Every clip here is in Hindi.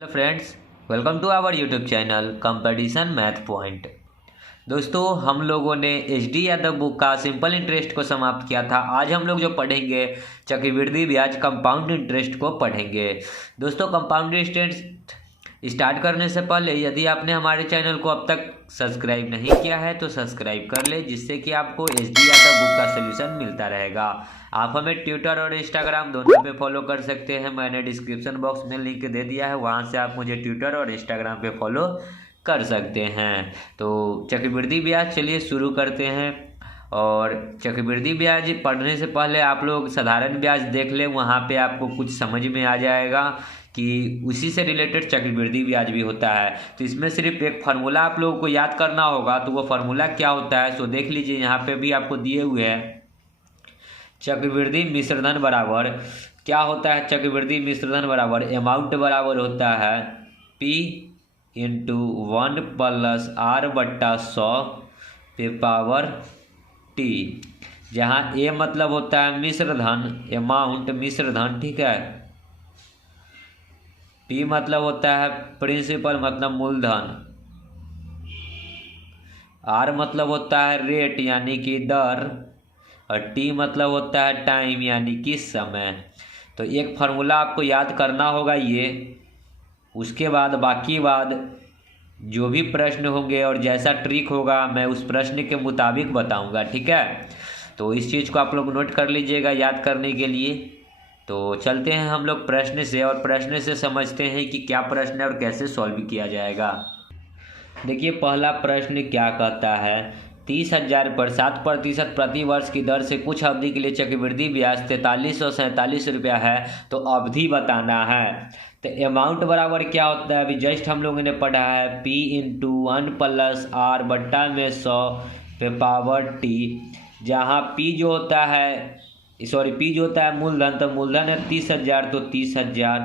Hello friends, welcome to our YouTube channel competition math point. दोस्तों, हम लोगों ने एच.डी. यादव बुक का सिंपल इंटरेस्ट को समाप्त किया था। आज हम लोग जो पढ़ेंगे चक्रवृद्धि ब्याज कंपाउंड इंटरेस्ट को पढ़ेंगे। दोस्तों, कंपाउंड इंटरेस्ट स्टार्ट करने से पहले यदि आपने हमारे चैनल को अब तक सब्सक्राइब नहीं किया है तो सब्सक्राइब कर ले, जिससे कि आपको एच.डी. यादव बुक का सोल्यूशन मिलता रहेगा। आप हमें ट्विटर और इंस्टाग्राम दोनों पे फॉलो कर सकते हैं। मैंने डिस्क्रिप्शन बॉक्स में लिंक दे दिया है, वहाँ से आप मुझे ट्विटर और इंस्टाग्राम पे फॉलो कर सकते हैं। तो चक्रवृद्धि ब्याज चलिए शुरू करते हैं। और चक्रवृद्धि ब्याज पढ़ने से पहले आप लोग साधारण ब्याज देख लें, वहाँ पे आपको कुछ समझ में आ जाएगा कि उसी से रिलेटेड चक्रवृद्धि ब्याज भी होता है। तो इसमें सिर्फ एक फार्मूला आप लोगों को याद करना होगा। तो वो फार्मूला क्या होता है सो देख लीजिए, यहाँ पे भी आपको दिए हुए हैं। चक्रवृद्धि मिश्रधन बराबर क्या होता है? चक्रवृद्धि मिश्रधन बराबर अमाउंट बराबर होता है P इंटू 1 प्लस R बट्टा 100 पे पावर T, जहाँ A मतलब होता है मिश्रधन, अमाउंट मिश्रधन, ठीक है। P मतलब होता है प्रिंसिपल मतलब मूलधन, R मतलब होता है रेट यानी कि दर, और T मतलब होता है टाइम यानी कि समय। तो एक फार्मूला आपको याद करना होगा ये। उसके बाद बाकी बात जो भी प्रश्न होंगे और जैसा ट्रिक होगा मैं उस प्रश्न के मुताबिक बताऊंगा, ठीक है। तो इस चीज़ को आप लोग नोट कर लीजिएगा याद करने के लिए। तो चलते हैं हम लोग प्रश्न से, और प्रश्न से समझते हैं कि क्या प्रश्न है और कैसे सॉल्व किया जाएगा। देखिए, पहला प्रश्न क्या कहता है, 30,000 पर 7% प्रति वर्ष की दर से कुछ अवधि के लिए चक्रवृद्धि ब्याज 4347 रुपया है, तो अवधि बताना है। तो अमाउंट बराबर क्या होता है, अभी जस्ट हम लोगों ने पढ़ा है P इंटू 1 प्लस R बट्टा में 100 पे पावर T, जहाँ P जो होता है मूलधन, तो मूलधन है 30,000, तो 30,000,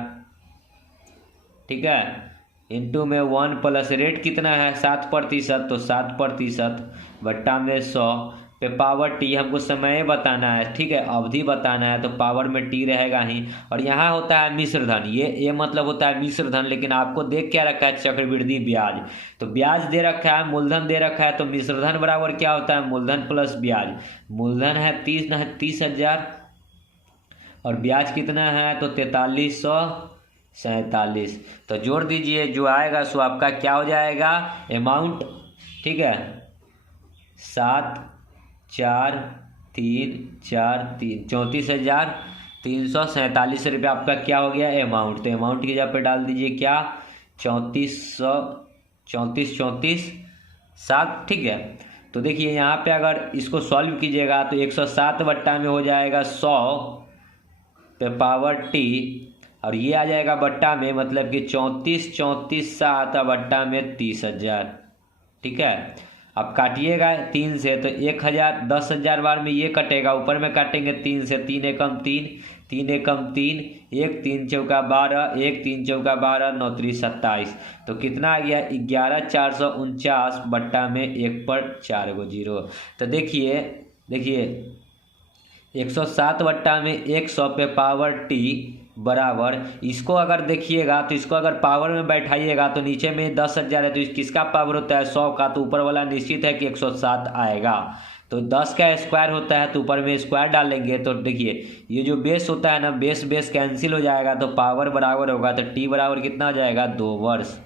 ठीक है। इंटू में 1 प्लस रेट कितना है 7%, तो 7% बट्टा में 100 पे पावर T, हमको समय बताना है, ठीक है, अवधि बताना है, तो पावर में T रहेगा ही। और यहाँ होता है मिश्रधन, ये मतलब होता है मिश्रधन, लेकिन आपको देख क्या रखा है चक्रवृद्धि ब्याज। तो ब्याज दे रखा है, मूलधन दे रखा है, तो मिश्रधन बराबर क्या होता है मूलधन प्लस ब्याज। मूलधन है 30,000 और ब्याज कितना है तो 4347। तो जोड़ दीजिए, जो आएगा सो आपका क्या हो जाएगा अमाउंट, ठीक है, 7,4,3,4,3 34,347 रुपये आपका क्या हो गया अमाउंट। तो अमाउंट की जगह पे डाल दीजिए क्या 34,7, ठीक है। तो देखिए यहाँ पे अगर इसको सॉल्व कीजिएगा तो 107 बट्टा में हो जाएगा 100 पे पावर T, और ये आ जाएगा बट्टा में, मतलब कि 34,7 बट्टा में 30,000, ठीक है। अब काटिएगा 3 से, तो 1,000 10,000 बार में ये कटेगा, ऊपर में काटेंगे 3 से, 3 एकम 3, 3 एकम 3, 1 3 चौका 12, 1 3 चौका 12, 9 3 27। तो कितना आ गया 11,449 बट्टा में 1 पर 4 गो 0। तो देखिए 107 बट्टा में 100 पे पावर T बराबर, इसको अगर देखिएगा तो इसको अगर पावर में बैठाइएगा तो नीचे में 10,000 है, तो किसका पावर होता है 100 का, तो ऊपर वाला निश्चित है कि 107 आएगा। तो 10 का स्क्वायर होता है तो ऊपर में स्क्वायर डालेंगे, तो देखिए ये जो बेस होता है ना, बेस कैंसिल हो जाएगा, तो पावर बराबर होगा, तो T बराबर कितना हो जाएगा 2 वर्ष,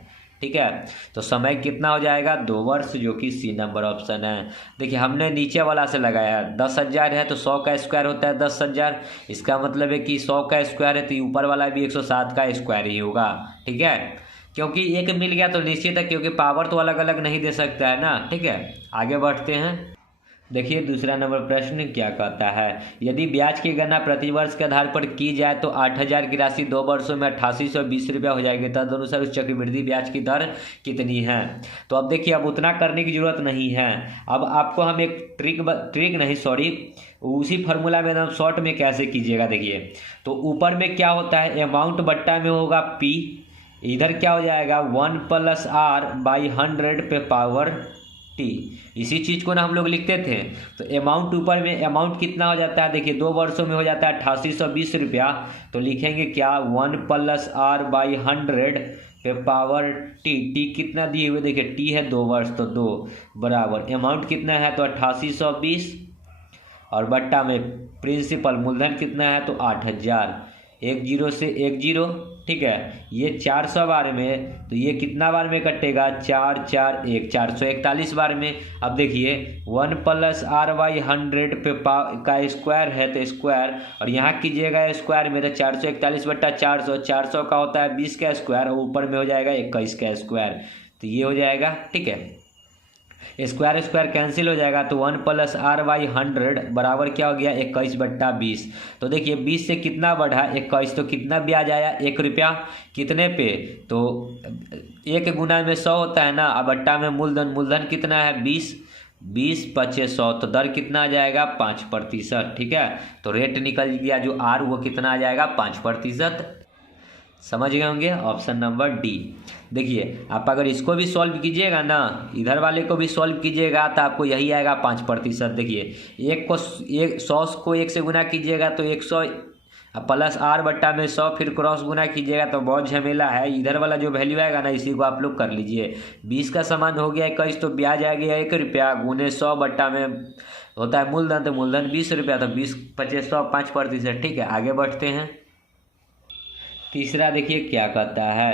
ठीक है। तो समय कितना हो जाएगा 2 वर्ष, जो कि C नंबर ऑप्शन है। देखिए हमने नीचे वाला से लगाया, 10,000 है तो 100 का स्क्वायर होता है 10,000, इसका मतलब है कि 100 का स्क्वायर है तो ऊपर वाला भी 107 का स्क्वायर ही होगा, ठीक है। क्योंकि एक मिल गया तो निश्चित है, क्योंकि पावर तो अलग अलग नहीं दे सकता है ना, ठीक है। आगे बढ़ते हैं। देखिए दूसरा नंबर प्रश्न क्या कहता है, यदि ब्याज की गणना प्रति वर्ष के आधार पर की जाए तो 8,000 की राशि 2 वर्षों में 8820 रुपया हो जाएगी। तदनुसार उस चक्रवृद्धि ब्याज की दर कितनी है। तो अब देखिए, अब उतना करने की जरूरत नहीं है। अब आपको हम एक उसी फार्मूला में एकदम शॉर्ट में कैसे कीजिएगा। देखिए तो ऊपर में क्या होता है अमाउंट बट्टा में होगा P, इधर क्या हो जाएगा 1 प्लस R बाई 100 पे पावर T। इसी चीज़ को ना हम लोग लिखते थे। तो अमाउंट ऊपर में अमाउंट कितना हो जाता है, देखिए 2 वर्षों में हो जाता है 8820 रुपया। तो लिखेंगे क्या 1 प्लस R बाई 100 पे पावर टी कितना दिए हुए देखिए, टी है 2 वर्ष तो 2 बराबर अमाउंट कितना है तो 8820 और बट्टा में प्रिंसिपल मूलधन कितना है तो 8000, 10 से 10, ठीक है। ये 400 बार में तो ये कितना बार में कटेगा 4 4 1 441 बार में। अब देखिए 1 + r/100 पे का स्क्वायर है तो स्क्वायर, और यहाँ कीजिएगा स्क्वायर में तो 441/400, 400 का होता है 20 का स्क्वायर और ऊपर में हो जाएगा 21 का स्क्वायर, तो ये हो जाएगा, ठीक है। स्क्वायर स्क्वायर कैंसिल हो जाएगा तो 1 + r/100 बराबर क्या हो गया 21/20। तो देखिए 20 से कितना बढ़ा 21, तो कितना ब्याज आया 1 रुपया, कितने पे तो 1 गुना में 100 होता है ना, अब बट्टा में मूलधन कितना है 20, 20 × 5 = 100, तो दर कितना आ जाएगा 5%, ठीक है। तो रेट निकल गया जो आर वो कितना आ जाएगा 5%। समझ गए होंगे, ऑप्शन नंबर डी। देखिए आप अगर इसको भी सॉल्व कीजिएगा ना, इधर वाले को भी सॉल्व कीजिएगा तो आपको यही आएगा 5%। देखिए 100 को 1 से गुना कीजिएगा तो 100 + r/100, फिर क्रॉस गुना कीजिएगा तो बहुत झमेला है। इधर वाला जो वैल्यू आएगा ना इसी को आप लोग कर लीजिए। 20 का सामान हो गया 21, तो ब्याज आ गया 1 रुपया, गुने 100 बट्टा में होता है मूलधन, तो मूलधन 20 रुपया, तो 20 × 5 = 100, 5%, ठीक है। आगे बढ़ते हैं। तीसरा देखिए क्या कहता है,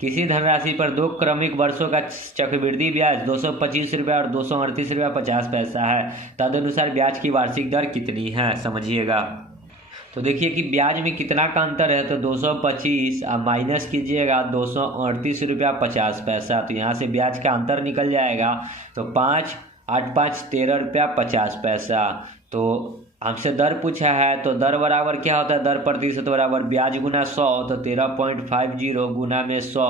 किसी धनराशि पर 2 क्रमिक वर्षों का चक्रवृद्धि ब्याज 225 रुपया और 238 रुपया 50 पैसा है, तदनुसार ब्याज की वार्षिक दर कितनी है, समझिएगा। तो देखिए कि ब्याज में कितना का अंतर है, तो 225 अब माइनस कीजिएगा 238 रुपया 50 पैसा, तो यहाँ से ब्याज का अंतर निकल जाएगा, तो 5 8 5 13 रुपया 50 पैसा। तो हमसे दर पूछा है तो दर बराबर क्या होता है, दर प्रतिशत बराबर ब्याज गुना 100, तो 13.50 गुना में 100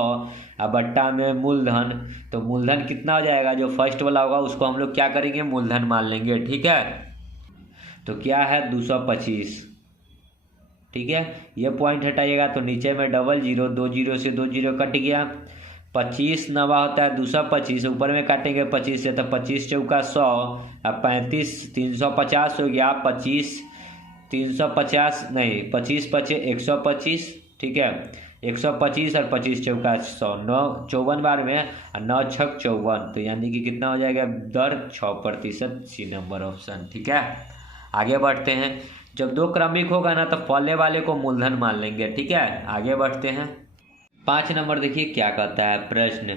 अब बट्टा में मूलधन, तो मूलधन कितना हो जाएगा, जो फर्स्ट वाला होगा उसको हम लोग क्या करेंगे मूलधन मान लेंगे, ठीक है। तो क्या है 225, ठीक है। ये पॉइंट हटाइएगा तो नीचे में डबल 0, 2 0 से 2 0 कट गया, 25 नवा होता है 225, ऊपर में काटेंगे 25 से तो 25 चौका 100, अब 35 350 हो गया, 25 350 नहीं 25 5 125, ठीक है। 125 और 25 चौका 100, 9 54 बार में और 9 6 54, तो यानी कि कितना हो जाएगा दर 6%, सी नंबर ऑप्शन, ठीक है। आगे बढ़ते हैं। जब 2 क्रमिक होगा ना तो फलने वाले को मूलधन मान लेंगे, ठीक है। आगे बढ़ते हैं। 5 नंबर देखिए क्या कहता है प्रश्न,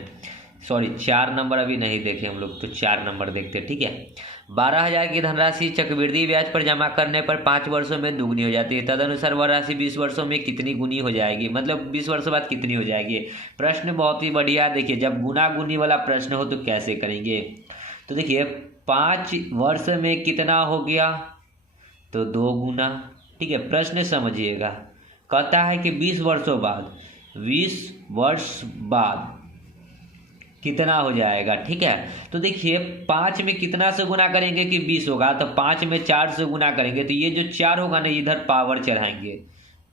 4 नंबर अभी नहीं देखे हम लोग, तो 4 नंबर देखते हैं, ठीक है। 12,000 की धनराशि चक्रवृद्धि ब्याज पर जमा करने पर 5 वर्षों में दुगनी हो जाती है, तदनुसार वह राशि 20 वर्षों में कितनी गुनी हो जाएगी, मतलब 20 वर्षों बाद कितनी हो जाएगी। प्रश्न बहुत ही बढ़िया। देखिए जब गुना गुनी वाला प्रश्न हो तो कैसे करेंगे, तो देखिए 5 वर्ष में कितना हो गया तो 2 गुना, ठीक है। प्रश्न समझिएगा, कहता है कि 20 वर्षों बाद, 20 वर्ष बाद कितना हो जाएगा, ठीक है। तो देखिए 5 में कितना से गुना करेंगे कि 20 होगा, तो 5 में 4 से गुना करेंगे, तो ये जो 4 होगा ना इधर पावर चढ़ाएंगे,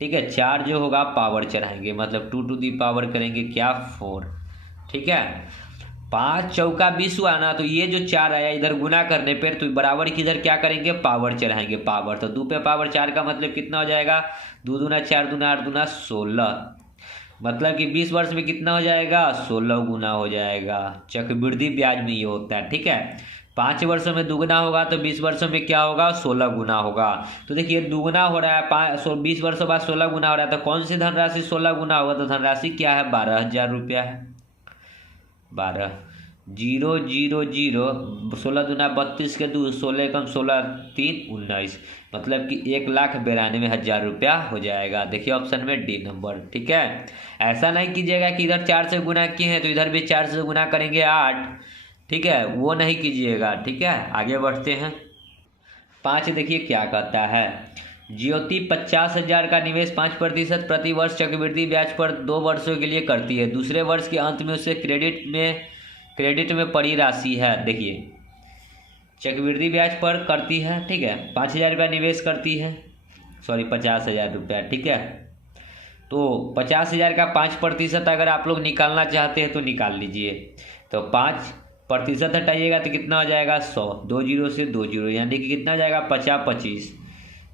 ठीक है। 4 जो होगा पावर चढ़ाएंगे, मतलब 2 टू दी पावर करेंगे क्या 4, ठीक है। 5 चौका 20 हुआ ना, तो ये जो 4 आया इधर गुना करने पर तो बराबर की इधर क्या करेंगे पावर चढ़ाएंगे, पावर, तो 2 पे पावर 4 का मतलब कितना हो जाएगा 2 दूना 4 दूना 8 दूना 16, मतलब कि 20 वर्ष में कितना हो जाएगा 16 गुना हो जाएगा। चक्रवृद्धि ब्याज में ये होता है, ठीक है। 5 वर्षों में दुगना होगा तो 20 वर्षों में क्या होगा 16 गुना होगा। तो देखिए दुगना हो रहा है 20 वर्षों बाद 16 गुना हो रहा है, तो कौन सी धनराशि 16 गुना होगा, तो धनराशि क्या है 12,000 रुपया है। 12 0 0 0 16 दूना 32 के 2 16 कम 16 3 19, मतलब कि 1,92,000 रुपया हो जाएगा। देखिए ऑप्शन में डी नंबर, ठीक है। ऐसा नहीं कीजिएगा कि इधर 4 से गुना किए हैं तो इधर भी 4 से गुना करेंगे 8, ठीक है, वो नहीं कीजिएगा, ठीक है। आगे बढ़ते हैं। 5 देखिए क्या कहता है, ज्योति 50,000 का निवेश 5% प्रति वर्ष चक्रवृद्धि ब्याज पर 2 वर्षों के लिए करती है। दूसरे वर्ष के अंत में उसे क्रेडिट में पड़ी राशि है। देखिए चक्रवृद्धि ब्याज पर करती है, ठीक है, 5,000 रुपया निवेश करती है, 50,000 रुपया, ठीक है। तो 50,000 का 5% अगर आप लोग निकालना चाहते हैं तो निकाल लीजिए, तो 5% हटाइएगा तो कितना हो जाएगा 100, 2 0 से 2 0, यानी कि कितना जाएगा 50 25,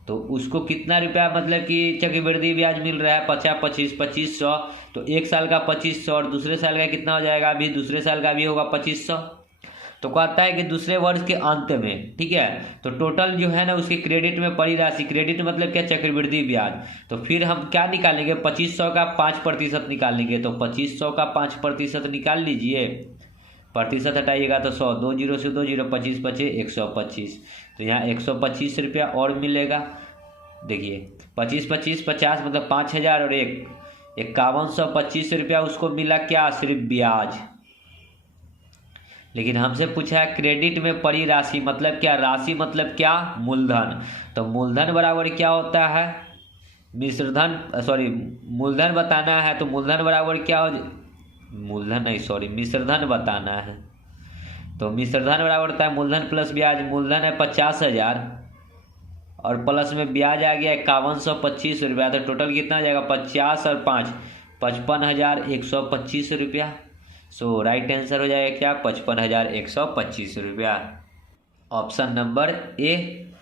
तो उसको कितना रुपया मतलब कि चक्रवृद्धि ब्याज मिल रहा है 50 25 2500, तो एक साल का 2500 और दूसरे साल का कितना हो जाएगा, अभी दूसरे साल का भी होगा 2500। तो कहता है कि दूसरे वर्ष के अंत में, ठीक है, तो टोटल जो है ना उसके क्रेडिट में पड़ी राशि, क्रेडिट मतलब क्या, चक्रवृद्धि ब्याज। तो फिर हम क्या निकालेंगे, 2500 का 5% निकालेंगे। तो 2500 का 5% निकाल लीजिए, प्रतिशत हटाइएगा तो 100, 2 जीरो से 2 जीरो, 25 बचे 125। तो यहाँ 125 रुपया और मिलेगा। देखिए 25 25 50 मतलब 5000 और 5125 रुपया उसको मिला, क्या, सिर्फ ब्याज। लेकिन हमसे पूछा है क्रेडिट में पड़ी राशि मतलब क्या, राशि मतलब क्या, मूलधन। तो मूलधन बराबर क्या होता है, मिश्रधन, सॉरी मूलधन बताना है। तो मूलधन बराबर क्या हो, मूलधन नहीं सॉरी मिश्रधन बताना है। तो मिश्रधन बराबर होता है मूलधन प्लस ब्याज। मूलधन है 50,000 और प्लस में ब्याज आ गया 5125 रुपया। तो टोटल कितना आ जाएगा, 50 और 5 55,125 रुपया। सो राइट आंसर हो जाएगा क्या, 55,125 रुपया, ऑप्शन नंबर ए।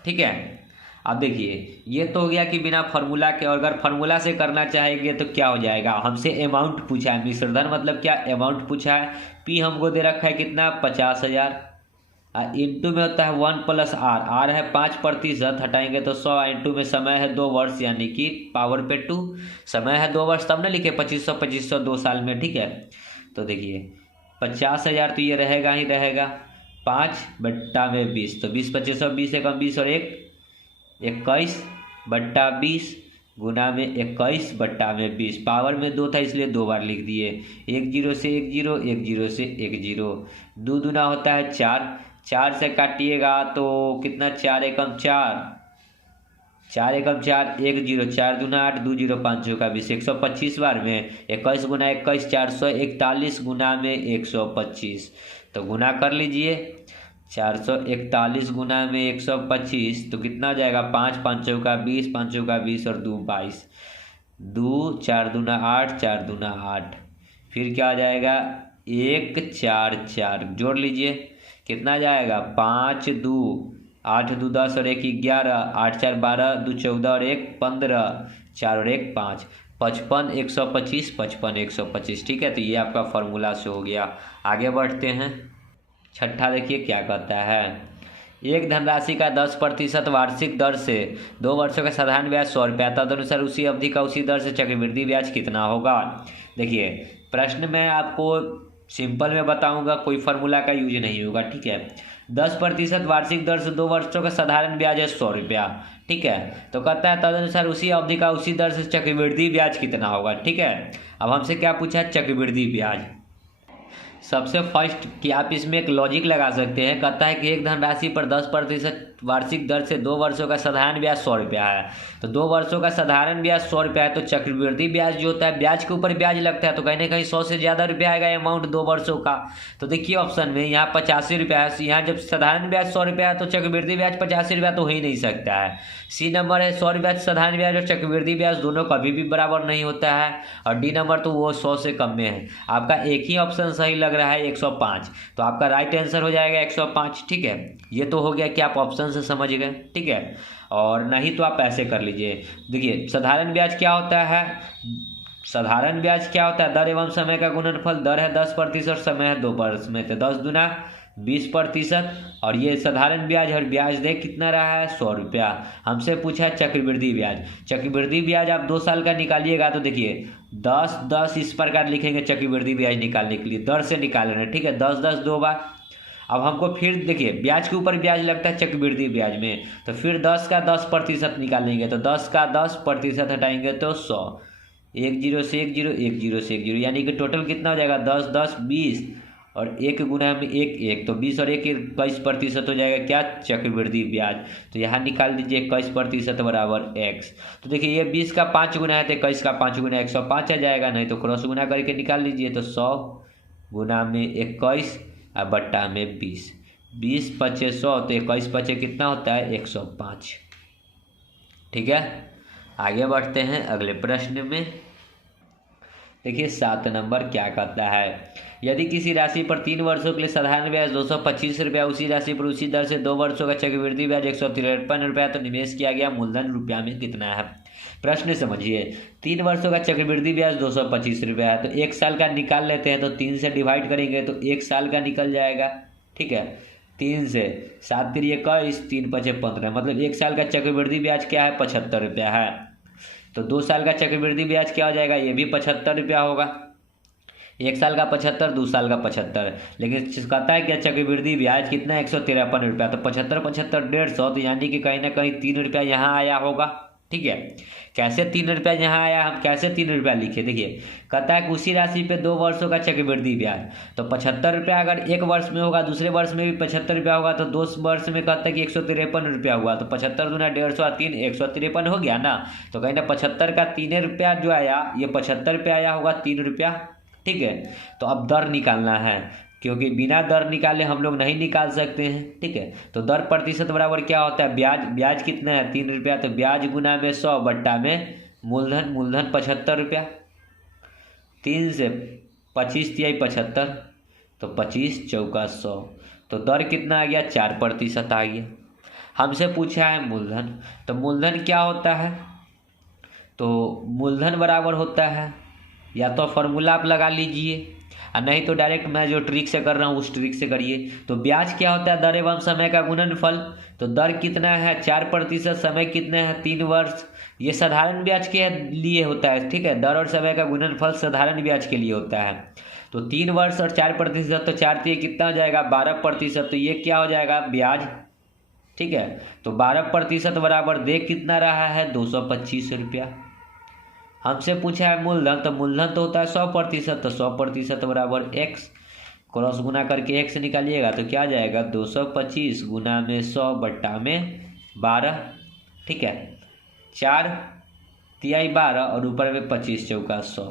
ठीक है, अब देखिए ये तो हो गया कि बिना फार्मूला के, और अगर फार्मूला से करना चाहेंगे तो क्या हो जाएगा। हमसे अमाउंट पूछा है, मिश्रधन मतलब क्या, अमाउंट पूछा है। पी हमको दे रखा है कितना, 50,000। इंटू में होता है 1 + आर, आर है 5%, हटाएंगे तो 100। इंटू में समय है 2 वर्ष यानी कि पावर पे 2, समय है 2 वर्ष तब ना लिखे 2500 2500 2 साल में। ठीक है, तो देखिए 50,000 तो ये रहेगा ही रहेगा, 5/20। तो 20 25 20 एकम 20 और 1 21/20 गुना में 21/20। पावर में 2 था इसलिए 2 बार लिख दिए। 1 0 से 1 0, 1 0 से 1 0, 2 दूना होता है 4, 4 से काटिएगा तो कितना, 4 एकम 4, 4 एकम 4, 1 0, 4 दूना 8, 2 0 5 चौका 20, 125 बार में 21 गुना 21 441 गुना में 125। तो गुना कर लीजिए, 441 गुना में 125 तो कितना जाएगा, 5 5 चौका 20, 5 चौका 20 और 2 22, 2 4 दूना 8, 4 दूना 8, फिर क्या आ जाएगा 1 4 4, जोड़ लीजिए कितना जाएगा, 5 2 8 2 10 और 1 11, 8 4 12, 2 14 और 1 15, 4 और 1 5, 55 125, 55 125। ठीक है, तो ये आपका फार्मूला से हो गया। आगे बढ़ते हैं, छठा देखिए क्या कहता है। एक धनराशि का 10% वार्षिक दर से 2 वर्षों का साधारण ब्याज 100 रुपया, तदनुसार उसी अवधि का उसी दर से चक्रवृद्धि ब्याज कितना होगा। देखिए प्रश्न में आपको सिंपल में बताऊंगा, कोई फार्मूला का यूज नहीं होगा। ठीक है, 10% वार्षिक दर से 2 वर्षों का साधारण ब्याज है 100 रुपया। ठीक है, तो कहता है तदनुसार उसी अवधि का उसी दर से चक्रवृद्धि ब्याज कितना होगा। ठीक है, अब हमसे क्या पूछा है, चक्रवृद्धि ब्याज। सबसे फर्स्ट कि आप इसमें एक लॉजिक लगा सकते हैं, कहता है कि एक धनराशि पर 10% वार्षिक दर से 2 वर्षों का साधारण ब्याज 100 रुपया है। तो 2 वर्षों का साधारण ब्याज 100 रुपया है, तो चक्रवृद्धि ब्याज जो होता है ब्याज के ऊपर ब्याज लगता है, तो कहीं ना कहीं 100 से ज़्यादा रुपया आएगा अमाउंट 2 वर्षों का। तो देखिए ऑप्शन में यहाँ 85 रुपया है, यहाँ जब साधारण ब्याज 100 रुपया है तो चक्रवृद्धि ब्याज 85 रुपया तो हो ही नहीं सकता है। सी नंबर है 100 रुपया साधारण ब्याज और चक्रवृद्धि ब्याज दोनों कभी भी बराबर नहीं होता है। और डी नंबर तो वो 100 से कम में है। आपका एक ही ऑप्शन सही लग रहा है 105, तो आपका राइट आंसर हो जाएगा 105। ठीक है, ये तो हो गया कि आप ऑप्शन से समझ गए। ठीक है, और नहीं तो आप ऐसे कर लीजिए। देखिए साधारण ब्याज क्या होता है, साधारण ब्याज क्या होता है, दर एवं समय का गुणनफल। दर है 10% और समय है 2%, तो 10 दूना 20%। और ये साधारण ब्याज और ब्याज दे कितना रहा है 100 रुपया। हमसे पूछा है चक्रवृद्धि ब्याज। चक्रवृद्धि ब्याज आप 2 साल का निकालिएगा तो देखिए 10 10 इस प्रकार लिखेंगे चक्रवृद्धि ब्याज निकालने के लिए, दर से निकाल रहे हैं। ठीक है, 10 10 2 बार। अब हमको फिर देखिए ब्याज के ऊपर ब्याज लगता है चक्रवृद्धि ब्याज में, तो फिर 10 का 10% निकालेंगे, तो 10 का 10% हटाएंगे तो 100, 1 0 से 1 0, 1 0 से 1 0, यानी कि टोटल कितना हो जाएगा 10 10 20 और 1 गुना में 1 1, तो 20 और 1 21% हो जाएगा क्या, चक्रवृद्धि ब्याज। तो यहाँ निकाल दीजिए 21% बराबर x। तो देखिए ये 20 का 5 गुना है तो 21 का 5 गुना 105 आ जाएगा, नहीं तो क्रॉस गुना करके निकाल लीजिए, तो 100 गुना में 21 और बट्टा में 20, 20 5 100, तो 21 5 कितना होता है 105। ठीक है, आगे बढ़ते हैं अगले प्रश्न में। देखिए 7 नंबर क्या कहता है। यदि किसी राशि पर 3 वर्षों के लिए साधारण ब्याज 225 रुपया, उसी राशि पर उसी दर से 2 वर्षों का चक्रवृद्धि ब्याज 153 रुपया, तो निवेश किया गया मूलधन रुपया में कितना है। प्रश्न समझिए, 3 वर्षों का चक्रवृद्धि ब्याज 225 रुपया है, तो 1 साल का निकाल लेते हैं, तो 3 से डिवाइड करेंगे तो 1 साल का निकल जाएगा। ठीक है, 3 से 7 3 21, 3 5 15, मतलब 1 साल का चक्रवृद्धि ब्याज क्या है, 75 रुपया है। तो 2 साल का चक्रवृद्धि ब्याज क्या हो जाएगा, ये भी 75 रुपया होगा। 1 साल का 75, 2 साल का 75, लेकिन कहता है क्या चक्रवृद्धि ब्याज कितना है, 153 रुपया। तो 75 75 150, तो यानी कि कहीं ना कहीं 3 रुपया यहाँ आया होगा। ठीक है, कैसे 3 रुपया यहाँ आया, हम कैसे 3 रुपया लिखे, देखिए कहता है कि उसी राशि पे 2 वर्षों का चक्रवृद्धि ब्याज, तो 75 रुपया अगर 1 वर्ष में होगा, दूसरे वर्ष में भी 75 रुपया होगा, तो 2 वर्ष में कहता है कि 153 रुपया हुआ, तो 75 दूना 150 और 3 153 हो गया ना। तो कहीं ना 75 का 3 रुपया जो आया, ये 75 रुपया आया होगा, 3 रुपया। ठीक है, तो अब दर निकालना है, क्योंकि बिना दर निकाले हम लोग नहीं निकाल सकते हैं। ठीक है, तो दर प्रतिशत बराबर क्या होता है, ब्याज, ब्याज कितना है 3 रुपया, तो ब्याज गुना में 100 बट्टा में मूलधन, मूलधन 75 रुपया। 3 से 25 तिहाई 75, तो 25 चौका 100, तो दर कितना आ गया, 4% आ गया। हमसे पूछा है मूलधन, तो मूलधन क्या होता है, तो मूलधन बराबर होता है, या तो फॉर्मूला आप लगा लीजिए, और नहीं तो डायरेक्ट मैं जो ट्रिक से कर रहा हूँ उस ट्रिक से करिए। तो ब्याज क्या होता है, दर एवं समय का गुणनफल। तो दर कितना है 4%, समय कितना है 3 वर्ष, ये साधारण ब्याज के लिए होता है। ठीक है, दर और समय का गुणनफल साधारण ब्याज के लिए होता है। तो 3 वर्ष और 4%, तो 4 3 कितना हो जाएगा 12%, तो ये क्या हो जाएगा ब्याज। ठीक है, तो 12% बराबर दे कितना रहा है 225 रुपया। हमसे पूछा है मूलधन, तो मूलधन तो होता है 100%, तो 100% बराबर x, क्रॉस गुना करके x निकालिएगा तो क्या आ जाएगा 225 गुना में 100 बट्टा में 12। ठीक है, 4 तिहाई 12 और ऊपर में 25 चौका 100,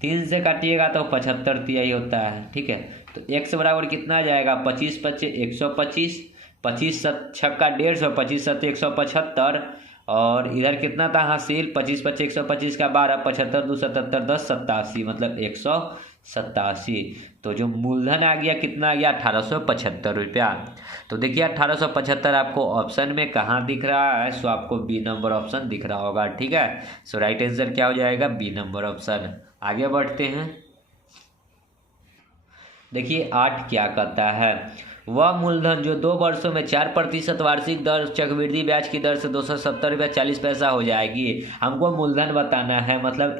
3 से काटिएगा तो 75 तिहाई होता है। ठीक है, तो x बराबर कितना आ जाएगा 25 25 125, 25 छक्का 150, 25 7 175, और इधर कितना था हासिल 25 25 125 का 12, 75 2 77 10 87, मतलब 187। तो जो मूलधन आ गया कितना आ गया 1875 रुपया। तो देखिए 1875 आपको ऑप्शन में कहाँ दिख रहा है, सो आपको बी नंबर ऑप्शन दिख रहा होगा। ठीक है, सो राइट आंसर क्या हो जाएगा बी नंबर ऑप्शन। आगे बढ़ते हैं, देखिए 8 क्या कहता है, वह मूलधन जो 2 वर्षों में 4% वार्षिक दर चक्रवृद्धि ब्याज की दर से 270 रुपया 40 पैसा हो जाएगी। हमको मूलधन बताना है, मतलब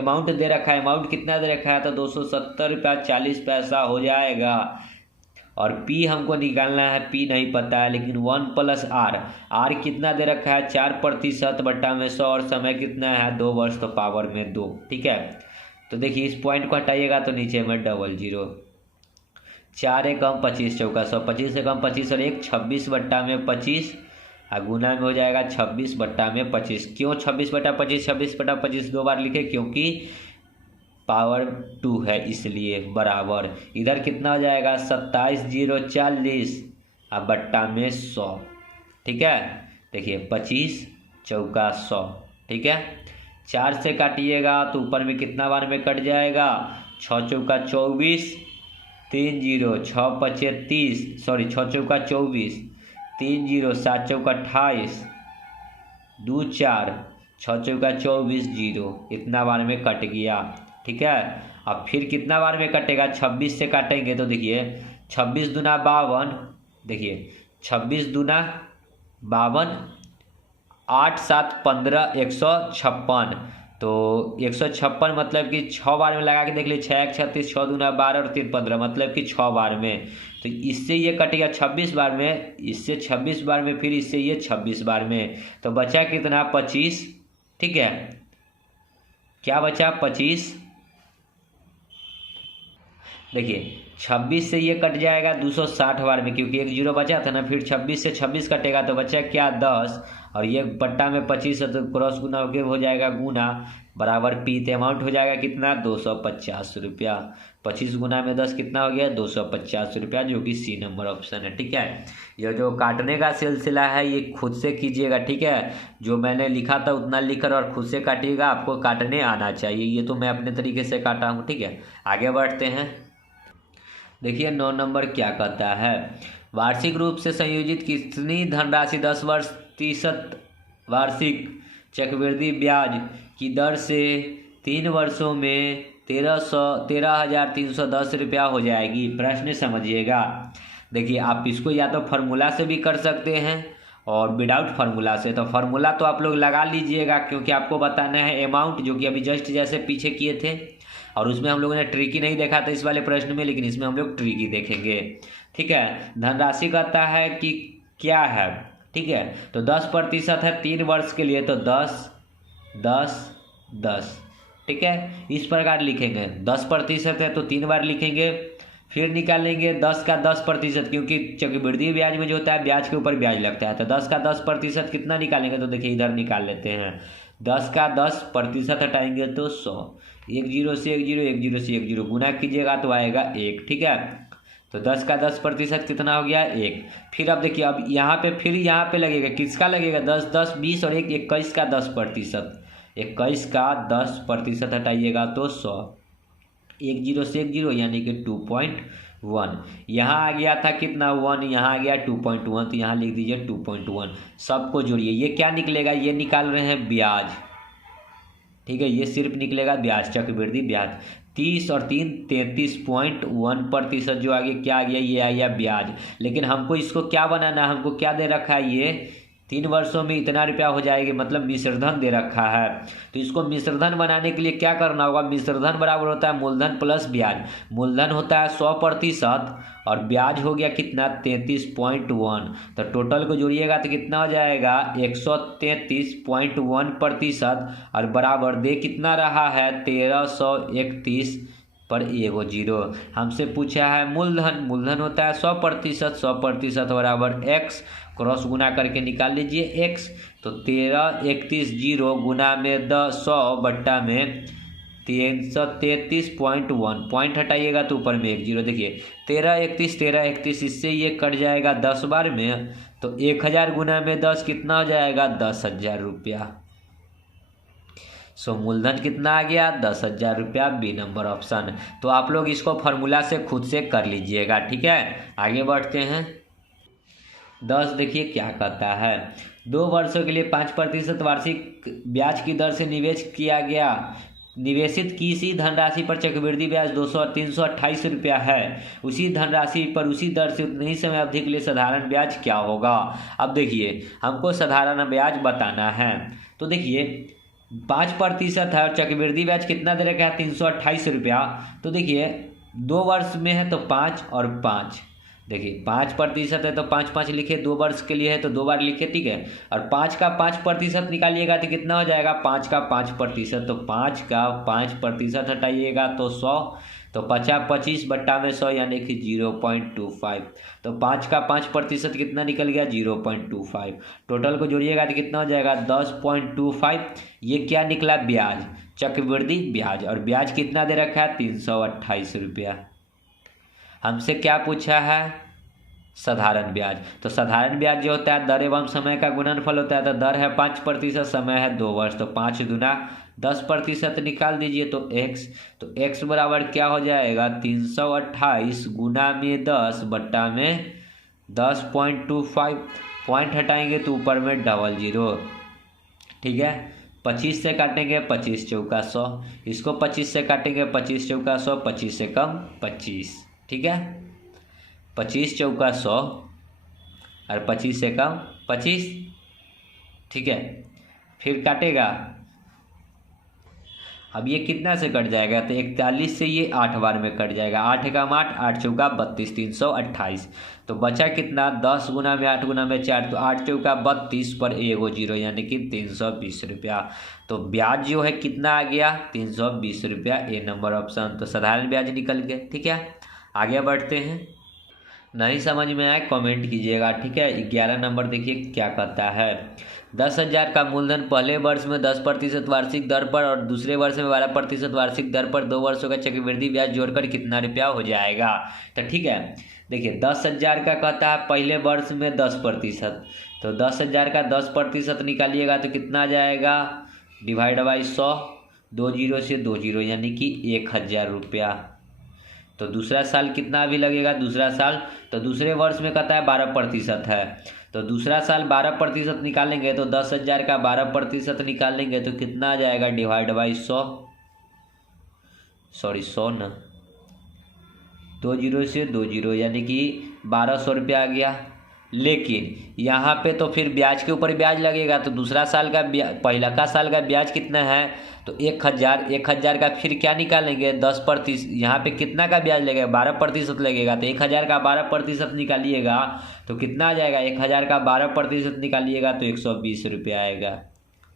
अमाउंट दे रखा है, अमाउंट कितना दे रखा है, तो 270 रुपया 40 पैसा हो जाएगा। और पी हमको निकालना है, पी नहीं पता है, लेकिन 1 + आर, आर कितना दे रखा है 4% बट्टा में 100, और समय कितना है 2 वर्ष, तो पावर में 2। ठीक है, तो देखिए इस पॉइंट को हटाइएगा तो नीचे में 00, 4 कम 25 चौका 100, 25 से कम 25 और 1 26 बट्टा में 25, और गुना में हो जाएगा 26 बट्टा में 25। क्यों 26 बट्टा 25, 26 बट्टा 25 2 बार लिखे, क्योंकि पावर 2 है इसलिए, बराबर इधर कितना हो जाएगा 27 0 40 और बट्टा में 100। ठीक है, देखिए 25 चौका 100। ठीक है, 4 से काटिएगा तो ऊपर में कितना बार में कट जाएगा, 6 चौका 24, 3 0 6 5 30, सॉरी 6 चौका 24, 3 0 7 चौका 28, 2 4 6 चौका 24 0, इतना बार में कट गया। ठीक है, अब फिर कितना बार में कटेगा 26 से काटेंगे, तो देखिए 26 दूना 52, देखिए 26 दूना 52, 8 7 15 156, तो 156 मतलब कि 6 बार में लगा के देख लीजिए, 6 1 36, 6 दूना 12 और 3 15, मतलब कि 6 बार में। तो इससे ये कटेगा 26 बार में, इससे 26 बार में, फिर इससे ये 26 बार में, तो बचा कितना 25। ठीक है, क्या बचा 25, देखिए 26 से ये कट जाएगा 260 बार में, क्योंकि 1 0 बचा था ना, फिर 26 से 26 कटेगा तो बचा क्या 10, और ये बट्टा में 25 है तो क्रॉस गुना होकर हो जाएगा गुना, बराबर पी, तो अमाउंट हो जाएगा कितना 250 रुपया। 25 गुना में 10 कितना हो गया 250 रुपया, जो कि सी नंबर ऑप्शन है। ठीक है, ये जो काटने का सिलसिला है ये खुद से कीजिएगा। ठीक है, जो मैंने लिखा था उतना लिखकर और खुद से काटिएगा, आपको काटने आना चाहिए, ये तो मैं अपने तरीके से काटा हूँ। ठीक है, आगे बढ़ते हैं, देखिए 9 नंबर क्या कहता है, वार्षिक रूप से संयोजित कितनी धनराशि 10 वर्ष 30 वार्षिक चक्रवृद्धि ब्याज की दर से 3 वर्षों में 13,310 रुपया हो जाएगी। प्रश्न समझिएगा। देखिए आप इसको या तो फार्मूला से भी कर सकते हैं और विदाउट फार्मूला से। तो फार्मूला तो आप लोग लगा लीजिएगा, क्योंकि आपको बताना है अमाउंट, जो कि अभी जस्ट जैसे पीछे किए थे, और उसमें हम लोगों ने ट्रिकी नहीं देखा था इस वाले प्रश्न में, लेकिन इसमें हम लोग ट्रिकी देखेंगे। ठीक है, धनराशि कहता है कि क्या है। ठीक है, तो 10% है 3 वर्ष के लिए, तो 10 10 10। ठीक है, इस प्रकार लिखेंगे। 10% है तो 3 बार लिखेंगे, फिर निकालेंगे 10 का 10%, क्योंकि चक्रवृद्धि ब्याज में जो होता है ब्याज के ऊपर ब्याज लगता है। तो 10 का 10% कितना निकालेंगे, तो देखिए इधर निकाल लेते हैं। 10 का 10% हटाएंगे तो 100। 1 0 से 1 0, 1 0 से 1 0 गुना कीजिएगा तो आएगा 1। ठीक है, तो 10 का 10% कितना हो गया, 1। फिर अब देखिए, अब यहाँ पे फिर यहाँ पे लगेगा, किसका लगेगा, 10 10 20 और 1 21 का 10%। 21 का 10% हटाइएगा तो 100। 1 0 से 1 0 यानी कि 2.1। यहाँ आ गया था कितना, 1, यहाँ आ गया 2.1, तो यहाँ लिख दीजिए 2.1। सबको जोड़िए, ये क्या निकलेगा, ये निकाल रहे हैं ब्याज। ठीक है, ये सिर्फ निकलेगा ब्याज, चक्रवृद्धि ब्याज। 30 और 3 33.1% जो आगे क्या आ गया, ये आ गया ब्याज। लेकिन हमको इसको क्या बनाना है, हमको क्या दे रखा है, ये 3 वर्षों में इतना रुपया हो जाएगी, मतलब मिश्रधन दे रखा है। तो इसको मिश्रधन बनाने के लिए क्या करना होगा, मिश्रधन बराबर होता है मूलधन प्लस ब्याज। मूलधन होता है 100% और ब्याज हो गया कितना, 33.1। तो टोटल को जोड़िएगा तो कितना हो जाएगा, 133.1% और बराबर दे कितना रहा है, 1331 पर 1 0। हमसे पूछा है मूलधन। मूलधन होता है 100%। 100% बराबर x, क्रॉस गुना करके निकाल लीजिए x। तो 1331 0 गुना में 100 बट्टा में 333.1, पॉइंट हटाइएगा तो ऊपर में 1 0। देखिए 1331 इससे ये कट जाएगा 10 बार में, तो 1000 गुना में 10 कितना हो जाएगा, 10,000 रुपया। सो मूलधन कितना आ गया, 10,000 रुपया, बी नंबर ऑप्शन। तो आप लोग इसको फार्मूला से खुद से कर लीजिएगा। ठीक है, आगे बढ़ते हैं। 10 देखिए क्या कहता है, 2 वर्षों के लिए 5% वार्षिक ब्याज की दर से निवेश किया गया। निवेशित किसी धनराशि पर चक्रवृद्धि ब्याज 200 और 328 रुपया है। उसी धनराशि पर उसी दर से उतनी ही समय अवधि के लिए साधारण ब्याज क्या होगा। अब देखिए हमको साधारण ब्याज बताना है। तो देखिए 5% है और चक्रवृद्धि ब्याज कितना दे रखा है, 328 रुपया। तो देखिए 2 वर्ष में है तो 5 और 5। देखिए 5% है तो 5 5 लिखे, 2 वर्ष के लिए है तो 2 बार लिखे। ठीक है, और 5 का 5% निकालिएगा तो कितना हो जाएगा, 5 का 5%। तो 5 का 5% हटाइएगा तो 100, तो 50 25 बट्टा में 100 यानी कि 0.25। तो 5 का 5% कितना निकल गया, 0.25। टोटल को जोड़िएगा तो कितना हो जाएगा, 10.25। ये क्या निकला, ब्याज, चक्रवृद्धि ब्याज। और ब्याज कितना दे रखा है, 328 रुपया। हमसे क्या पूछा है, साधारण ब्याज। तो साधारण ब्याज जो होता है दर एवं समय का गुणनफल होता है। तो दर है 5%, समय है 2 वर्ष, तो 5 दूना 10% निकाल दीजिए तो x। तो x बराबर क्या हो जाएगा, 328 गुना में 10 बट्टा में 10.25। पॉइंट हटाएंगे तो ऊपर में 00। ठीक है, 25 से काटेंगे 25 चौका 100, इसको 25 से काटेंगे 25 चौका 100, 25 से कम 25। ठीक है, 25 चौका 100 और 25 से कम 25। ठीक है, फिर काटेगा, अब ये कितना से कट जाएगा, तो 41 से ये 8 बार में कट जाएगा। 8 का 8, 8 चौका 32, 328। तो बचा कितना, 10 गुना में 8 गुना में 4, तो 8 चौका 32 पर 1 0 यानी कि 320 रुपया। तो ब्याज जो है कितना आ गया, 320 रुपया, ए नंबर ऑप्शन। तो साधारण ब्याज निकल गए। ठीक है, आगे बढ़ते हैं। नहीं समझ में आए कमेंट कीजिएगा। ठीक है, 11 नंबर देखिए क्या कहता है, 10,000 का मूलधन पहले वर्ष में 10% वार्षिक दर पर और दूसरे वर्ष में 12% वार्षिक दर पर 2 वर्षों का चक्रवृद्धि ब्याज जोड़कर कितना रुपया हो जाएगा। तो ठीक है, देखिए 10,000 का कहता है पहले वर्ष में 10%। तो 10,000 का 10% निकालिएगा तो कितना आ जाएगा, डिवाइड बाई 100, 2 0 से 2 0 यानी कि 1,000 रुपया। तो दूसरा साल कितना अभी लगेगा, दूसरा साल, तो दूसरे वर्ष में कहता है 12% है। तो दूसरा साल 12% निकालेंगे तो 10,000 का 12% निकालेंगे तो कितना आ जाएगा, डिवाइड बाई 100, सॉरी 100 ना, 2 जीरो से 2 जीरो, यानी कि 1200 रुपया आ गया। लेकिन यहाँ पे तो फिर ब्याज के ऊपर ब्याज लगेगा, तो दूसरा साल का पहला का साल का ब्याज कितना है, तो 1000 का फिर क्या निकालेंगे, 10%। यहाँ पे कितना का ब्याज लगेगा, 12% लगेगा, तो 1000 का 12% निकालिएगा तो कितना आ जाएगा, 1000 का 12% निकालिएगा तो 120 रुपया आएगा।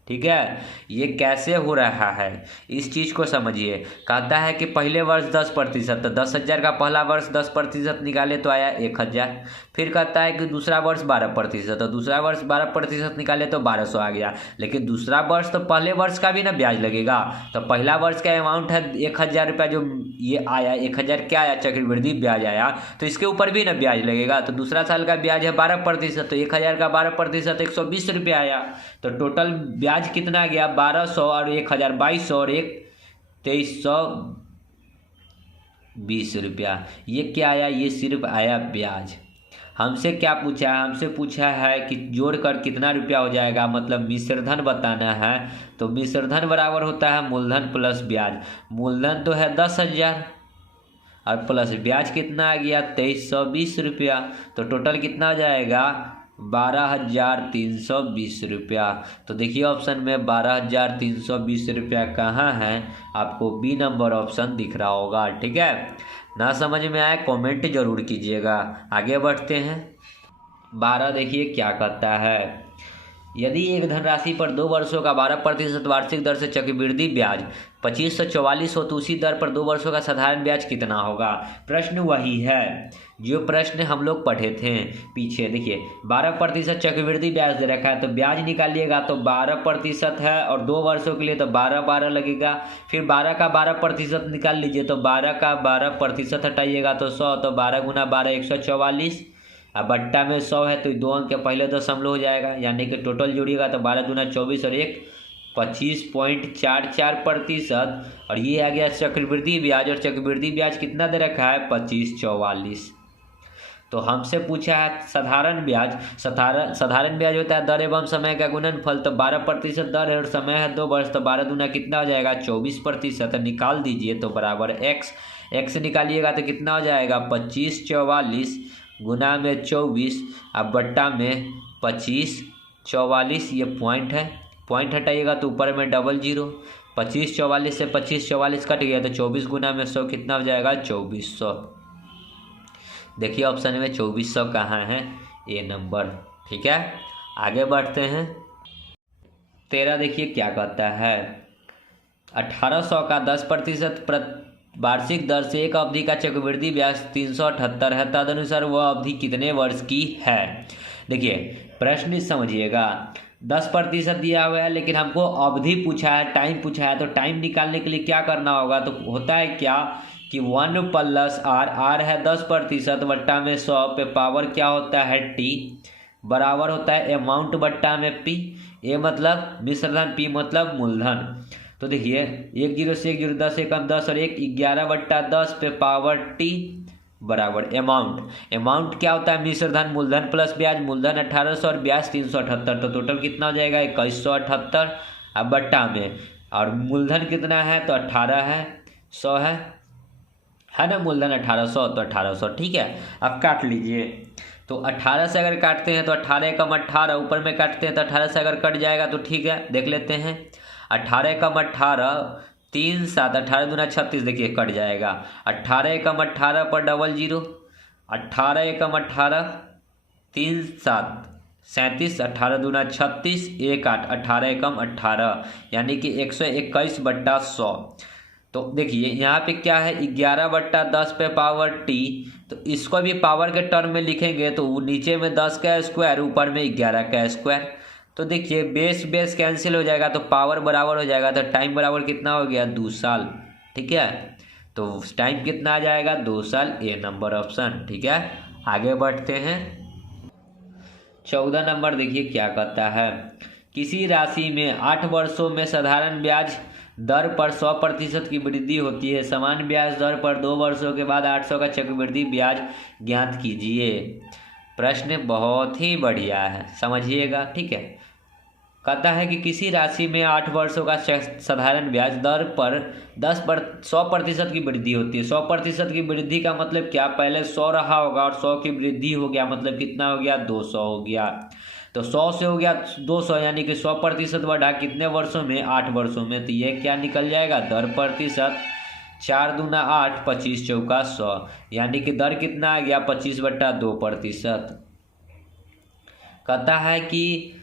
ठीक है, ये कैसे हो रहा है इस चीज़ को समझिए। कहता है कि पहले वर्ष 10%, तो 10,000 का पहला वर्ष 10% निकाले तो आया 1000। फिर कहता है कि दूसरा वर्ष 12%, तो दूसरा वर्ष 12% निकाले तो 1200 आ गया। लेकिन दूसरा वर्ष तो पहले वर्ष का भी ना ब्याज लगेगा, तो पहला वर्ष का अमाउंट है 1000 रुपया, जो ये आया 1000 क्या आया, चक्रवृद्धि ब्याज आया, तो इसके ऊपर भी ना ब्याज लगेगा। तो दूसरा साल का ब्याज है 12%, तो 1000 का 12% 120 रुपया आया। तो टोटल ब्याज कितना गया, 1200 और 1000, 2200 और 2320 रुपया। ये क्या आया, ये सिर्फ आया ब्याज। हमसे क्या पूछा है, हमसे पूछा है कि जोड़कर कितना रुपया हो जाएगा, मतलब मिश्रधन बताना है। तो मिश्रधन बराबर होता है मूलधन प्लस ब्याज। मूलधन तो है 10,000 और प्लस ब्याज कितना आ गया, 2320 रुपया। तो टोटल कितना हो जाएगा, 12,320 रुपया। तो देखिए ऑप्शन में 12,320 रुपया कहाँ है, आपको बी नंबर ऑप्शन दिख रहा होगा। ठीक है, ना समझ में आए कमेंट जरूर कीजिएगा। आगे बढ़ते हैं। 12 देखिए क्या कहता है, यदि एक धनराशि पर 2 वर्षों का 12% वार्षिक दर से चक्रवृद्धि ब्याज 2544 हो तो उसी दर पर 2 वर्षों का साधारण ब्याज कितना होगा। प्रश्न वही है जो प्रश्न हम लोग पढ़े थे पीछे। देखिए 12% चक्रवृद्धि ब्याज दे रखा है, तो ब्याज निकालिएगा तो 12% है और 2 वर्षों के लिए तो 12 लगेगा। फिर 12 का 12% निकाल लीजिए, तो 12 का 12% हटाइएगा तो 100, तो 12 गुना 12 144। अब बट्टा में 100 है तो 2 अंक के पहले दशमलव हो जाएगा, यानी कि टोटल जोड़िएगा तो 12 दूना 24 और 1 25.44%। और ये आ गया चक्रवृद्धि ब्याज, और चक्रवृद्धि ब्याज कितना दे रखा है, 2544। तो हमसे पूछा है साधारण ब्याज। साधारण ब्याज होता है दर एवं समय का गुणनफल। तो 12% दर है और समय है 2 वर्ष, तो 12 दूना कितना हो जाएगा, 24%। निकाल दीजिए तो बराबर x निकालिएगा तो कितना हो जाएगा, 2544 गुना में 24 अब बट्टा में 2544। ये पॉइंट है, पॉइंट हटाइएगा तो ऊपर में 00। 2544 से 2544 कट गया तो 24 गुना में 100 कितना हो जाएगा, 2400। देखिए ऑप्शन में 2400 कहाँ है, ए नंबर। ठीक है, आगे बढ़ते हैं। 13 देखिए क्या कहता है, 1800 का 10% वार्षिक दर से एक अवधि का चक्रवृद्धि ब्याज 378 है, तदनुसार वह अवधि कितने वर्ष की है। देखिए प्रश्न समझिएगा, 10% दिया हुआ है लेकिन हमको अवधि पूछा है, टाइम पूछा है। तो टाइम निकालने के लिए क्या करना होगा, तो होता है क्या कि 1 + r है 10% बट्टा में 100 पे पावर क्या होता है t, बराबर होता है अमाउंट बट्टा में p। ए मतलब मिश्रधन, p मतलब मूलधन। तो देखिए 1 0 से 1 0 10 एकम 10 और 1 11/10 पे पावर t बराबर अमाउंट क्या होता है, मिश्रधन मूलधन प्लस ब्याज। मूलधन 1800 और ब्याज 378, तो टोटल कितना हो जाएगा, 2178। अब बट्टा में और मूलधन कितना है, तो 18 है, 100 है ना, मूलधन 1800 तो 1800। ठीक है, अब काट लीजिए। तो 18 से अगर काटते हैं तो 18 एकम 18, ऊपर में काटते हैं तो 18 से अगर कट जाएगा तो ठीक है, देख लेते हैं। 18 एकम 18 3 7, 18 दूना 36, देखिए कट जाएगा। 18 एकम 18 पर 00, 18 एकम 18 3 7 37, 18 दूना 36 1 8, 18 एकम 18 यानी कि 121/100। तो देखिए यहाँ पे क्या है, 11/10 पे पावर t, तो इसको भी पावर के टर्म में लिखेंगे तो नीचे में 10 का स्क्वायर, ऊपर में 11 का स्क्वायर। तो देखिए बेस कैंसिल हो जाएगा तो पावर बराबर हो जाएगा, तो टाइम बराबर कितना हो गया, 2 साल। ठीक है, तो टाइम कितना आ जाएगा, 2 साल, ए नंबर ऑप्शन। ठीक है, आगे बढ़ते हैं। 14 नंबर देखिए क्या कहता है, किसी राशि में 8 वर्षों में साधारण ब्याज दर पर 100% की वृद्धि होती है। समान ब्याज दर पर 2 वर्षों के बाद 800 का चक्रवृद्धि ब्याज ज्ञात कीजिए। प्रश्न बहुत ही बढ़िया है, समझिएगा। ठीक है, कहता है कि किसी राशि में 8 वर्षों का साधारण ब्याज दर पर 100% की वृद्धि होती है। 100% की वृद्धि का मतलब क्या, पहले 100 रहा होगा और 100 की वृद्धि हो गया, मतलब कितना हो गया, 200 हो गया। तो 100 से हो गया 200, यानी कि 100% बढ़ा कितने वर्षों में, 8 वर्षों में। तो ये क्या निकल जाएगा, दर प्रतिशत 4 दूना 8, 25 चौका 100, यानी कि दर कितना आ गया, 25/2%। कहता है कि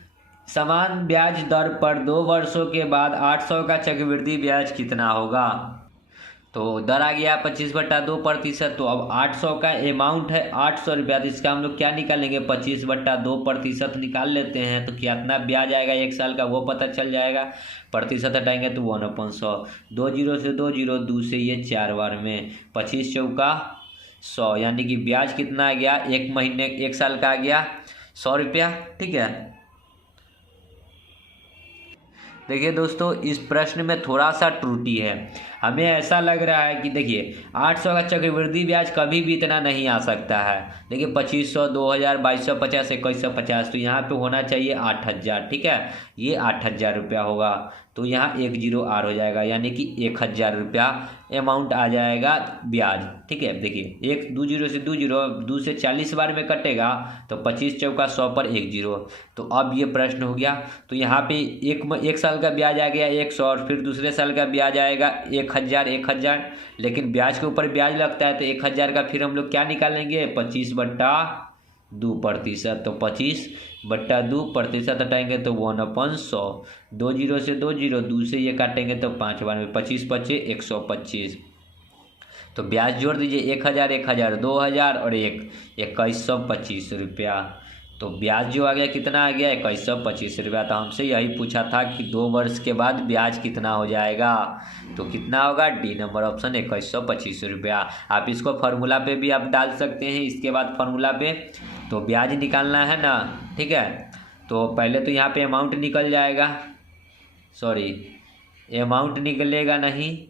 समान ब्याज दर पर 2 वर्षों के बाद 800 का चक्रवृद्धि ब्याज कितना होगा। तो दर आ गया 25/2%। तो अब 800 का अमाउंट है 800 रुपया, तो इसका हम लोग क्या निकालेंगे, 25/2% निकाल लेते हैं। तो कितना ब्याज आएगा 1 साल का वो पता चल जाएगा। प्रतिशत हटाएंगे तो 1/100, 2 जीरो से 2 जीरो, 2 से ये 4 बार में, 25 चौका 100, यानी कि ब्याज कितना आ गया, 1 साल का आ गया 100 रुपया। ठीक है, देखिए दोस्तों, इस प्रश्न में थोड़ा सा त्रुटि है। हमें ऐसा लग रहा है कि देखिए 800 का चक्रवृद्धि ब्याज कभी भी इतना नहीं आ सकता है। देखिए 2500, 2000, 2250, 2150, तो यहाँ पे होना चाहिए 8000। ठीक है, ये 8000 रुपया होगा, तो यहाँ 1 जीरो और हो जाएगा, यानी कि 1000 रुपया अमाउंट आ जाएगा ब्याज। ठीक है, देखिए 2 जीरो से 2 जीरो, 2 से 40 बार में कटेगा, तो 25 चौका 100 पर 1 जीरो। तो अब ये प्रश्न हो गया। तो यहाँ पे एक साल का ब्याज आ गया 100, और फिर दूसरे साल का ब्याज आएगा 1000, लेकिन ब्याज के ऊपर ब्याज लगता है, तो 1000 का फिर हम लोग क्या निकालेंगे, 25/2%। तो 25/2% हटाएंगे तो 1/100, 2 जीरो से 2 जीरो, 2 से ये काटेंगे तो 5 बार में, 25 पचे 125। तो ब्याज जोड़ दीजिए, 1000, 1000, 2000 और 2125 रुपया। तो ब्याज जो आ गया कितना आ गया, 2125 रुपया। तो हमसे यही पूछा था कि 2 वर्ष के बाद ब्याज कितना हो जाएगा, तो कितना होगा, डी नंबर ऑप्शन 2125 रुपया। आप इसको फार्मूला पे भी आप डाल सकते हैं, इसके बाद फार्मूला पे। तो ब्याज निकालना है ना, ठीक है, तो पहले तो यहाँ पे अमाउंट निकल जाएगा, सॉरी अमाउंट निकलेगा नहीं,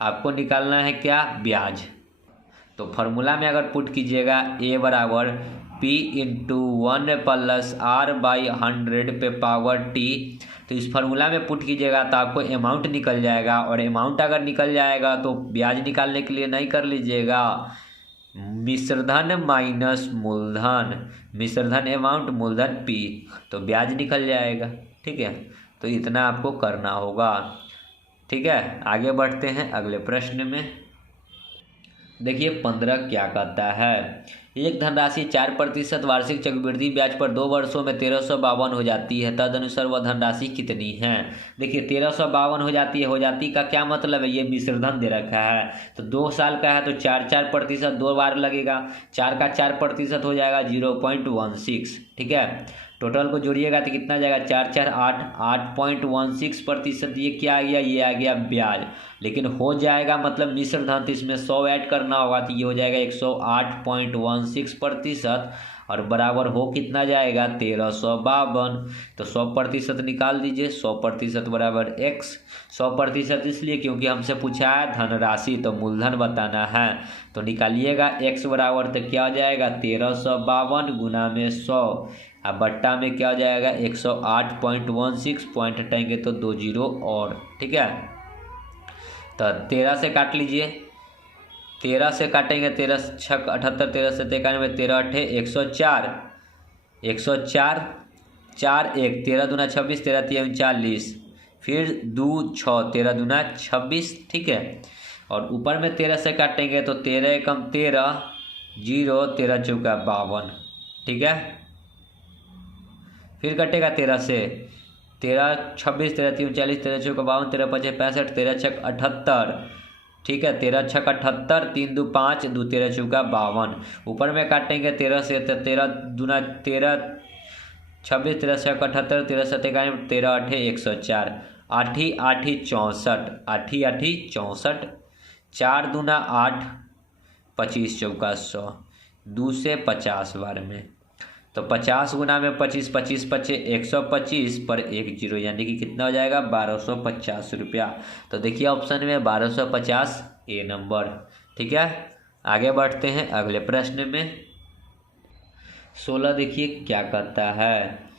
आपको निकालना है क्या, ब्याज। तो फार्मूला में अगर पुट कीजिएगा a बराबर P × 1 + R/100 पे पावर t, तो इस फार्मूला में पुट कीजिएगा तो आपको अमाउंट निकल जाएगा। और अमाउंट अगर निकल जाएगा तो ब्याज निकालने के लिए नहीं कर लीजिएगा मिश्रधन माइनस मूलधन, मिश्रधन अमाउंट मूलधन P, तो ब्याज निकल जाएगा। ठीक है, तो इतना आपको करना होगा। ठीक है, आगे बढ़ते हैं अगले प्रश्न में। देखिए 15 क्या कहता है, एक धनराशि 4% वार्षिक चक्रवृद्धि ब्याज पर 2 वर्षों में 1352 हो जाती है, तदनुसार वह धनराशि कितनी है। देखिए 1352 हो जाती का क्या मतलब है, ये मिश्रधन दे रखा है, तो 2 साल का है तो 4% 2 बार लगेगा, 4 का 4% हो जाएगा 0.16। ठीक है, टोटल को जोड़िएगा तो कितना जाएगा, 4 4 8, 8.16%। ये क्या आ गया, ये आ गया ब्याज। लेकिन हो जाएगा मतलब मिश्रधन, तो इसमें 100 ऐड करना होगा, तो ये हो जाएगा 108.16%, और बराबर हो कितना जाएगा, 1352। तो 100% निकाल दीजिए, 100% बराबर x। 100% इसलिए क्योंकि हमसे पूछा है धनराशि, तो मूलधन बताना है। तो निकालिएगा x बराबर, तो क्या हो जाएगा 1352 गुना में 100, अब बट्टा में क्या हो जाएगा 108.16, पॉइंट हटाएंगे तो 2 जीरो और। ठीक है, तो 13 से काट लीजिए, 13 से काटेंगे, 13 छक 78, 13 से 91, 13 अठे 104, 104 4 1, 13 दूना 26, 13 3 40, फिर 2 6, 13 दूना 26। ठीक है, और ऊपर में 13 से काटेंगे तो 13 एकम 13, 0, 13 चौका 52। ठीक है, फिर कटेगा 13 से, 13 26, 13 3 40, 13 चौका 52, 13 5 65, 13 छक 78। ठीक है, 13 छक 78, 3 2 5, 2 13 चौका 52। ऊपर में काटेंगे 13 से, 13 दूना 13 26, 13 छक 78, 13 7 91, 13 अठे 104, 8 8 64, 8 8 64, 4 दूना 8, 25 चौका 100, 2 से 50 बार में, तो 50 गुना में 25, 25 पचे 125 पर 1 जीरो, यानी कि कितना हो जाएगा 1250 रुपया। तो देखिए ऑप्शन में 1250 ए नंबर। ठीक है, आगे बढ़ते हैं अगले प्रश्न में। 16 देखिए क्या कहता है,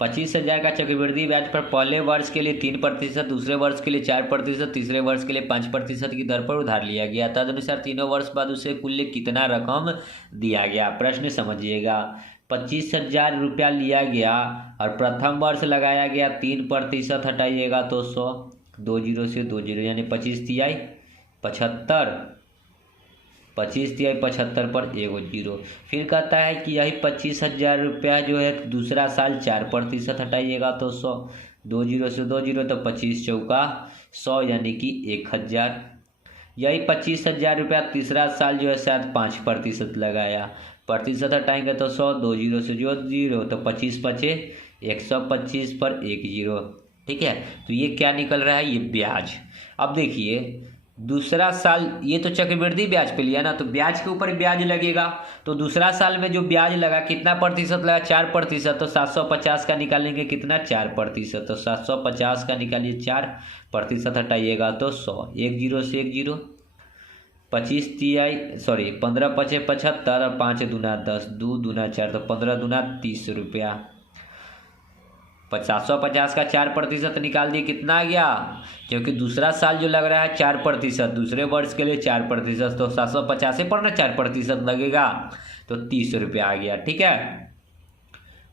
25,000 का चक्रवृद्धि ब्याज पर पहले वर्ष के लिए 3%, दूसरे वर्ष के लिए 4%, तीसरे वर्ष के लिए 5% की दर पर उधार लिया गया। तदनुसार तीनों वर्ष बाद उसे कुल कितना रकम दिया गया। प्रश्न समझिएगा, 25,000 रुपया लिया गया और प्रथम वर्ष लगाया गया 3%, हटाइएगा तो 100, 2 जीरो से 2 जीरो यानी 25 तिहाई 75, 25 तिहाई 75 पर 1 जीरो। फिर कहता है कि यही 25,000 रुपया जो है दूसरा साल 4%, हटाइएगा तो 100, 2 जीरो से 2 जीरो तो 25 चौका 100 यानी कि 1,000। यही 25,000 रुपया तीसरा साल जो है शायद 5% लगाया, प्रतिशत हटाएंगे तो 100, 2 जीरो से जो जीरो तो 25 पचे 125 पर 1 जीरो। ठीक है, तो ये क्या निकल रहा है, ये ब्याज। अब देखिए दूसरा साल, ये तो चक्रवृद्धि ब्याज पे लिया ना, तो ब्याज के ऊपर ब्याज लगेगा। तो दूसरा साल में जो ब्याज लगा कितना प्रतिशत लगा, 4%, तो 750 का निकालेंगे कितना, 4%, तो 750 का निकालिए 4%, हटाइएगा तो 100, 1 जीरो से 1 जीरो, 25 तिहाई 15 पचे 75 और 5 दूना 10, 2 दूना 4 तो 15 दूना 30 रुपया। 750 का 4% निकाल दिए, कितना आ गया, क्योंकि दूसरा साल जो लग रहा है 4%, दूसरे वर्ष के लिए 4%, तो 750 पर ना 4% लगेगा तो 30 रुपया आ गया। ठीक है,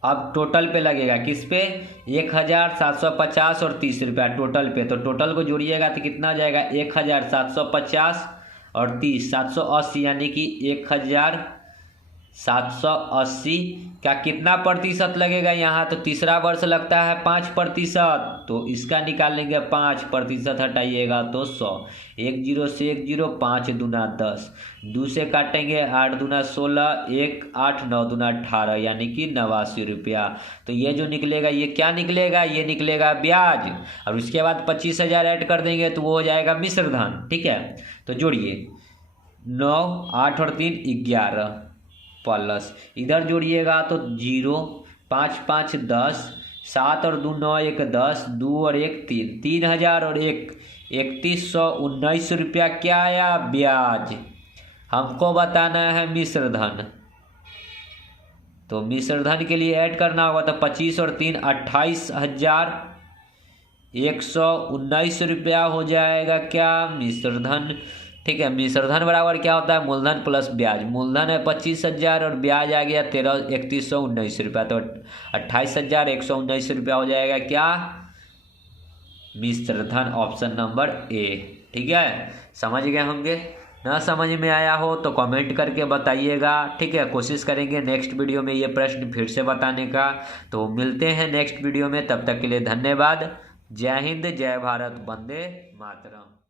अब टोटल पे लगेगा, किस पे, 1,750 और 30 रुपया टोटल पे। तो टोटल को जोड़िएगा तो कितना आ जाएगा, 1,750 और 30, 780 यानी कि 1,780 का कितना प्रतिशत लगेगा यहाँ, तो तीसरा वर्ष लगता है 5%, तो इसका निकालेंगे 5%, हटाइएगा तो 100, 1 जीरो से 1 जीरो, 5 दूना 10, 2 से काटेंगे 8 दूना 16, 1 8 9 दूना 18 यानी कि 89 रुपया। तो ये जो निकलेगा ये क्या निकलेगा, ये निकलेगा ब्याज। और उसके बाद 25,000 ऐड कर देंगे तो वो हो जाएगा मिश्र धन। ठीक है, तो जोड़िए 9 8 और 3 11 प्लस इधर जोड़िएगा तो 0 5 5 10, 7 और 2 9 1 10, 2 और 1 3, 3,000 और 1 3,119 रुपया क्या आया, ब्याज। हमको बताना है मिश्र धन, तो मिश्र धन के लिए ऐड करना होगा तो 25 और 3 28,119 रुपया हो जाएगा क्या, मिश्र धन। ठीक है, मिश्र धन बराबर क्या होता है, मूलधन प्लस ब्याज। मूलधन है 25,000 और ब्याज आ गया 3,119 रुपया, तो 28,119 रुपया हो जाएगा क्या, मिश्र धन, ऑप्शन नंबर ए। ठीक है, समझ गए होंगे। ना समझ में आया हो तो कमेंट करके बताइएगा। ठीक है, कोशिश करेंगे नेक्स्ट वीडियो में ये प्रश्न फिर से बताने का। तो मिलते हैं नेक्स्ट वीडियो में, तब तक के लिए धन्यवाद। जय हिंद, जय भारत, वंदे मातरम।